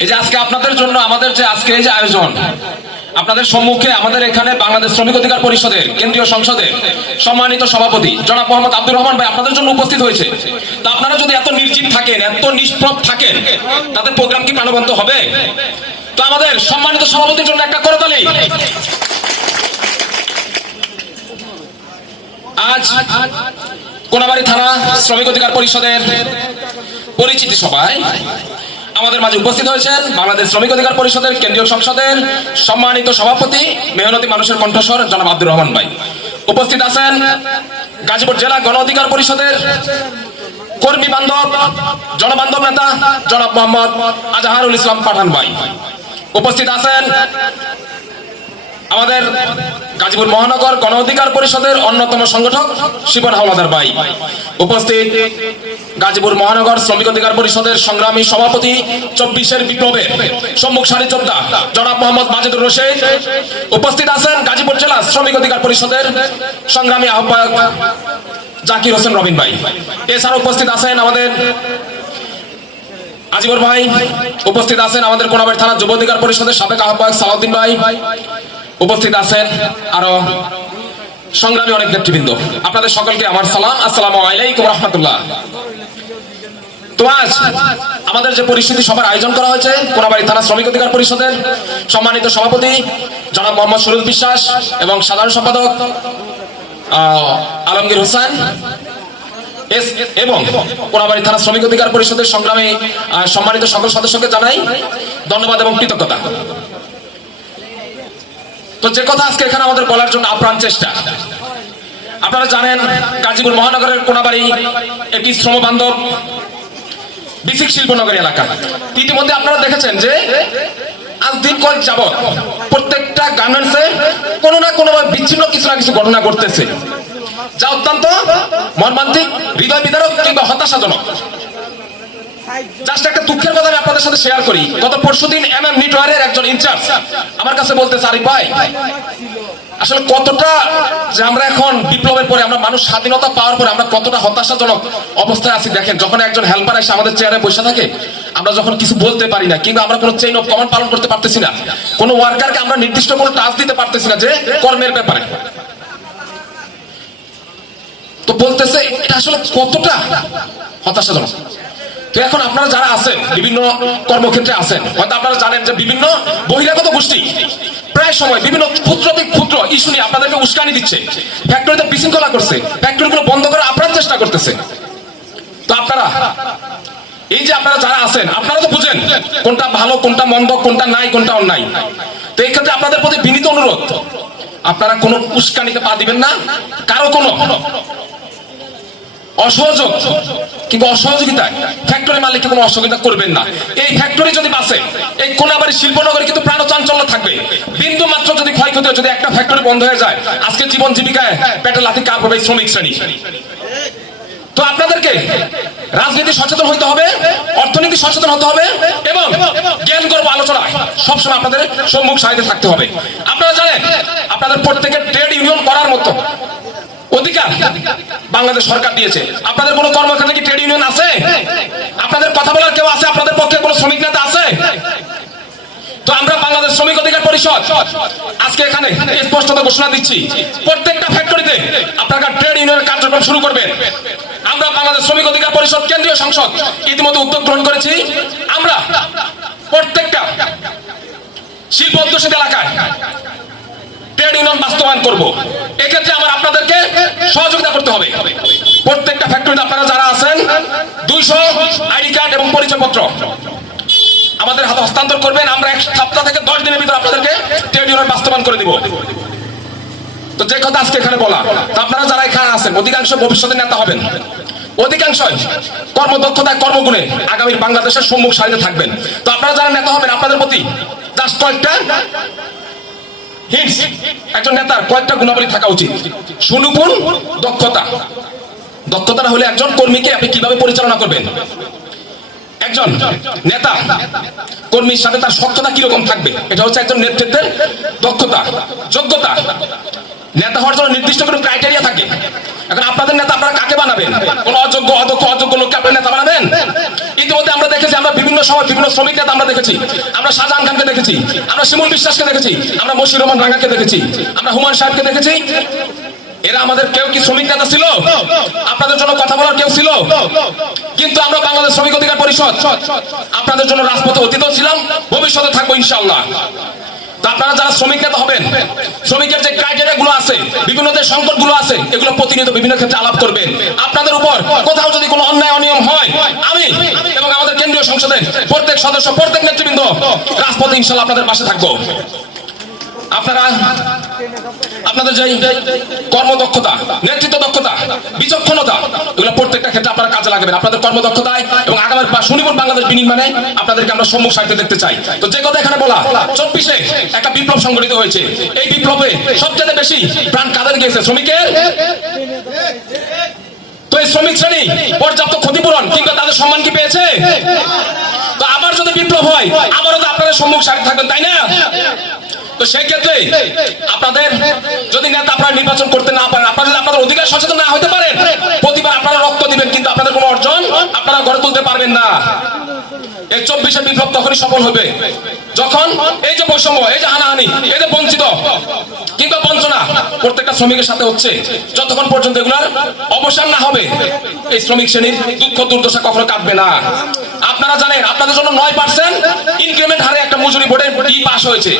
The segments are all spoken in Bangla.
এই যে আজকে আপনাদের জন্য আমাদের যে আজকে এই যে আয়োজন, আপনাদের সম্মুখে আমাদের এখানে বাংলাদেশ শ্রমিক অধিকার পরিষদের কেন্দ্রীয় সংসদের সম্মানিত সভাপতি জনাব মোহাম্মদ আব্দুর রহমান ভাই আপনাদের জন্য উপস্থিত হয়েছে। তো আপনারা যদি এত নির্জীব থাকেন, এত নিষ্প্রভ থাকেন, তাদের প্রোগ্রাম কি প্রাণবন্ত হবে? তো আমাদের সম্মানিত সভাপতির জন্য একটা করতালি। আজ কোনাবাড়ী থানা শ্রমিক অধিকার পরিষদের পরিচিতি সভায় আমাদের মাঝে উপস্থিত হয়েছেন বাংলাদেশ শ্রমিক অধিকার পরিষদের কেন্দ্রীয় সংসদের সম্মানিত সভাপতি, মেহনতি মানুষের কণ্ঠস্বর জনাব আব্দুর রহমান ভাই। উপস্থিত আছেন গাজীপুর জেলা গণ অধিকার পরিষদের কর্মী বান্ধব, জনবান্ধব নেতা জনাব মোহাম্মদ আজহারুল ইসলাম পাঠান ভাই। উপস্থিত আছেন আমাদের গাজীপুর মহানগর গণ অধিকার পরিষদের অন্যতম সংগঠক শিবন হাওলাদার ভাই। উপস্থিত গাজীপুর মহানগর শ্রমিক অধিকার পরিষদের সংগ্রামী সভাপতি, 24-এর বিপ্লবের সম্মুখ সারি যোদ্ধা জনাব মোহাম্মদ মাজেদুর রশিদ। উপস্থিত আছেন গাজীপুর জেলা শ্রমিক অধিকার পরিষদের সংগ্রামী আহ্বায়ক জাকির হোসেন রবিন ভাই। এছাড়া উপস্থিত আছেন আমাদের আজিবর ভাই। উপস্থিত আছেন আমাদের কোনাবাড়ী থানা যুব অধিকার পরিষদের সাবেক আহ্বায়ক সালাউদ্দিন ভাই। উপস্থিত আছেন আরো সংগ্রামী অনেক নেতৃবৃন্দ। আপনাদের সকলকে আমার সালাম, আসসালামু আলাইকুম রহমতুল্লাহ। তো আজ আমাদের যে পরিস্থিতি সভার আয়োজন করা হয়েছে, কোনাবাড়ী থানা শ্রমিক অধিকার পরিষদের সম্মানিত সভাপতি জনাব মোহাম্মদ সুরুজ বিশ্বাস এবং সাধারণ সম্পাদক আলমগীর হোসেন এবং কোনাবাড়ী থানা শ্রমিক অধিকার পরিষদের সংগ্রামী সম্মানিত সকল সদস্যকে জানাই ধন্যবাদ এবং কৃতজ্ঞতা। তো যে কথা আজকে এখানে আমাদের বলার জন্য আপ্রাণ চেষ্টা। আপনারা জানেন গাজীপুর মহানগরের কোনাবাড়ী একটি শ্রম বান্ধব বিসিক শিল্পনগরী এলাকা। ইতিমধ্যে আপনারা দেখেছেন যে আজ দিন কয়েক যাবৎ প্রত্যেকটা গার্মেন্টসে কোনো না কোনো বিচ্ছিন্ন কিছু না কিছু ঘটনা ঘটতেছে, যা অত্যন্ত মর্মান্তিক, হৃদয় বিদারক কিংবা হতাশাজনক। জাস্ট একটা দুঃখের কথা আমি আপনাদের সাথে শেয়ার করি। গত পরশুদিন এমএম নিটওয়ারের একজন ইনচার্জ আমার কাছে বলতেছে, আরিফ ভাই আসলে কতটা যে আমরা এখন বিপ্লবের পরে, আমরা মানুষ স্বাধীনতা পাওয়ার পরে আমরা কতটা হতাশাজনক অবস্থায় আছি। দেখেন, যখন একজন হেল্পার এসে আমাদের চেয়ারে বসে থাকে, আমরা যখন কিছু বলতে পারি না কিংবা আমরা কোনো চেইন অফ কমান্ড পালন করতে পারতেছি না, কোনো ওয়ার্কারকে আমরা নির্দিষ্ট কোনো টাস্ক দিতে পারতেছি না যে কর্মের ব্যাপারে। তো বলতেছে এটা আসলে কতটা হতাশাজনক। তো এখন আপনারা যারা আছেন, বিভিন্ন কর্মক্ষেত্রে আছেন, হয়তো আপনারা জানেন যে বিভিন্ন বহিরাগত গোষ্ঠী প্রায় সময় বিভিন্ন ক্ষুদ্র ইস্যু নিয়ে আপনাদেরকে উস্কানি দিচ্ছে, ফ্যাক্টরিতে বিশৃঙ্খলা করছে, ফ্যাক্টরিগুলো বন্ধ করার আপ্রাণ চেষ্টা করতেছে। তো আপনারা এই যে আপনারা যারা আছেন, আপনারা তো বুঝেন কোনটা ভালো, কোনটা মন্দ, কোনটা নাই, কোনটা অন্যায়। তো এই ক্ষেত্রে আপনাদের প্রতি বিনীত অনুরোধ, আপনারা কোনো উস্কানিতে পা দিবেন না, কারো কোনো অসহযোগ কিংবা অসহযোগিতায় ফ্যাক্টরি মালিককে কোনো অসহযোগিতা করবেন না। এই ফ্যাক্টরি যদি বাঁচে, এই কোনাবাড়ী শিল্পনগরে কিন্তু প্রাণ চাঞ্চল্য থাকবে। বিন্দু মাত্র যদি ক্ষয়ক্ষতি হয়, যদি একটা ফ্যাক্টরি বন্ধ হয়ে যায়, আজকে জীবন জীবিকায় পেটে লাথি কাপ হবে শ্রমিক শ্রেণী। তো আপনাদেরকে রাজনীতি সচেতন হইতে হবে, অর্থনীতি সচেতন হতে হবে এবং জ্ঞান গর্ব আলোচনা সবসময় আপনাদের সম্মুখ সারিতে থাকতে হবে। আপনারা জানেন আপনাদের প্রত্যেকের ট্রেড ইউনিয়ন করার মতো অধিকার বাংলাদেশ সরকার দিয়েছে। আপনাদের কোনো কর্মক্ষেত্রে কি ট্রেড ইউনিয়ন আছে? আপনাদের কথা বলার কেউ আছে? আপনাদের পক্ষে কোনো শ্রমিক নেতা আছে? তো আমরা বাংলাদেশ শ্রমিক অধিকার পরিষদ আজকে এখানে স্পষ্টত ঘোষণা দিচ্ছি, প্রত্যেকটা ফ্যাক্টরিতে আপনারা ট্রেড ইউনিয়নের কার্যক্রম শুরু করবেন। আমরা বাংলাদেশ শ্রমিক অধিকার পরিষদ কেন্দ্রীয় সংসদ ইতিমধ্যে উদ্যোগ গ্রহণ করেছি। আমরা প্রত্যেকটা শিল্প অধ্যুষিত এলাকায় ট্রেড ইউনিয়ন বাস্তবায়ন করব। এক্ষেত্রে আমার আপনাদেরকে সহযোগিতা করতে হবে। প্রত্যেকটা ফ্যাক্টরিতে আপনারা যারা আছেন 200 আইডি কার্ড এবং পরিচয়পত্র আমাদের হাতে হস্তান্তর করবেন। আমরা 1 সপ্তাহ থেকে 10 দিনের ভিতরে আপনাদেরকে ট্রেড ইউনিয়ন বাস্তবায়ন করে দিব। তো যে কথা আজকে এখানে বলা, আপনারা যারা এখানে আছেন অধিকাংশ ভবিষ্যতে নেতা হবেন, অধিকাংশই কর্মদক্ষতায় কর্মগুণে আগামীর বাংলাদেশের সম্মুখ সারিতে থাকবেন। তো আপনারা যারা নেতা হবেন, আপনাদের প্রতি জাস্ট কয়েকটা একজন নেতার কয়েকটা গুণাবলী থাকা উচিত। সুনিপুণ দক্ষতা। দক্ষতাটা হলে একজন কর্মীকে আপনি কিভাবে পরিচালনা করবেন। একজন নেতা কর্মীর সাথে তার সক্ষতা কিরকম থাকবে, এটা হচ্ছে একজন নেতৃত্বের দক্ষতা, যোগ্যতা। নেতা হওয়ার জন্য নির্দিষ্ট কোনো ক্রাইটেরিয়া থাকে এখন আপনাদের নেতা আপনারা কাকে বানাবেন? কোন অযোগ্য অদক্ষ অযোগ্য লোককে আপনারা নেতা বানাবেন? ইতিমধ্যে আমরা দেখেছি, আমরা বিভিন্ন সময় বিভিন্ন শ্রমিক নেতা আমরা দেখেছি, আমরা শাহজাহান খানকে দেখেছি, আমরা শিমুল বিশ্বাসকে দেখেছি, আমরা মশিউর রহমান রাঙ্গাকে দেখেছি, আমরা হুমায়ুন সাহেবকে দেখেছি। এরা আমাদের কেউ কি শ্রমিক নেতা ছিল? আপনাদের জন্য কথা বলার কেউ ছিল? কিন্তু আমরা বাংলাদেশ শ্রমিক অধিকার পরিষদ আপনাদের জন্য রাজপথে অতীত ছিলাম, ভবিষ্যতে থাকবো ইনশাআল্লাহ। তো আপনারা যারা শ্রমিক নেতা হবেন, শ্রমিকের যে ক্রাইটেরিয়া গুলো আছে, বিভিন্ন যে সংকট গুলো আছে, এগুলো প্রতিনিয়ত বিভিন্ন ক্ষেত্রে আলাপ করবেন। আপনাদের উপর কোথাও যদি কোনো অন্যায় অনিয়ম হয়, আমি এবং আমাদের কেন্দ্রীয় সংসদের প্রত্যেক সদস্য, প্রত্যেক নেতৃবৃন্দ রাজপথে ইনশাআল্লাহ আপনাদের পাশে থাকবো। আপনারা আপনাদের যে কর্মদক্ষতা, নেতৃত্ব দক্ষতা, বিচক্ষণতা, এগুলো প্রত্যেকটা ক্ষেত্রে আপনারা কাজে লাগাবেন আপনাদের কর্মদক্ষতায়, এবং আগামী সুনিপুণ বাংলাদেশ বিনির্মাণে আপনাদেরকে আমরা সম্মুখ সারিতে দেখতে চাই। তো যে কথা এখানে বলা, 24-এ একটা বিপ্লব সংগঠিত হয়েছে। এই বিপ্লবে সবচেয়ে বেশি প্রাণ কাদের গিয়েছে? শ্রমিকের। তো এই শ্রমিক শ্রেণী পর্যাপ্ত ক্ষতিপূরণ কিংবা তাদের সম্মান কি পেয়েছে? তো আবার যদি বিপ্লব হয়, আবারও তো আপনাদের সম্মুখ সারিতে থাকবেন, তাই না? তো সেই ক্ষেত্রে আপনাদের যদি নেতা আপনারা নির্বাচন করতে না পারেন, আপনারা যদি আপনাদের অধিকার সচেতন না হতে পারেন, প্রতিবার আপনারা রক্ত দিবেন কিন্তু আপনাদের কোনো অর্জন আপনারা গড়ে তুলতে পারবেন না। এই 24-এ বিপ্লব তখনই সফল হবে যখন এই যে বৈষম্য, এই যে হানাহানি, এই যে বঞ্চিত কিংবা বঞ্চনা প্রত্যেকটা শ্রমিকের সাথে হচ্ছে, যতক্ষণ পর্যন্ত এগুলোর অবসান না হবে, এই শ্রমিক শ্রেণীর দুঃখ দুর্দশা কখনো কাটবে না। আপনারা জানেন, আপনাদের জন্য 9% ইনক্রিমেন্ট হারে একটা মজুরি বোর্ডে পাস হয়েছে।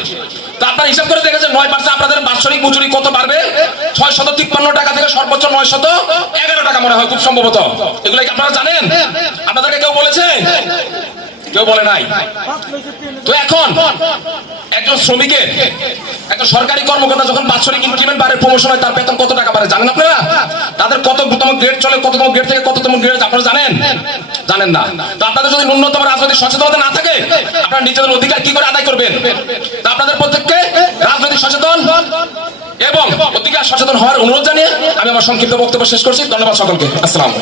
তা আপনারা হিসাব করে দেখেছেন 9% আপনাদের বাৎসরিক মজুরি কত বাড়বে? 653 টাকা থেকে সর্বোচ্চ 911 টাকা মনে হয় খুব সম্ভবত। এগুলো কি আপনারা জানেন? আপনাদেরকে কেউ বলেছে? কেউ বলে নাই। তো এখন একজন শ্রমিকের, একটা সরকারি কর্মকর্তা যখন বাৎসরিক ইনক্রিমেন্ট বাড়ে, প্রমোশন হয়, তার বেতন কত টাকা বাড়ে জানেন আপনারা? তাদের কততম গ্রেড চলে, কততম গ্রেড থেকে কততম গ্রেড আপনারা জানেন? জানেন না। তো আপনাদের যদি ন্যূনতম রাজনৈতিক সচেতনতা না থাকে, আপনারা নিজেদের অধিকার কি করে আদায় করবেন? তা আপনাদের প্রত্যেককে রাজনৈতিক সচেতন এবং অধিকার সচেতন হওয়ার অনুরোধ জানিয়ে আমি আমার সংক্ষিপ্ত বক্তব্য শেষ করছি। ধন্যবাদ সকলকে। আসসালাম।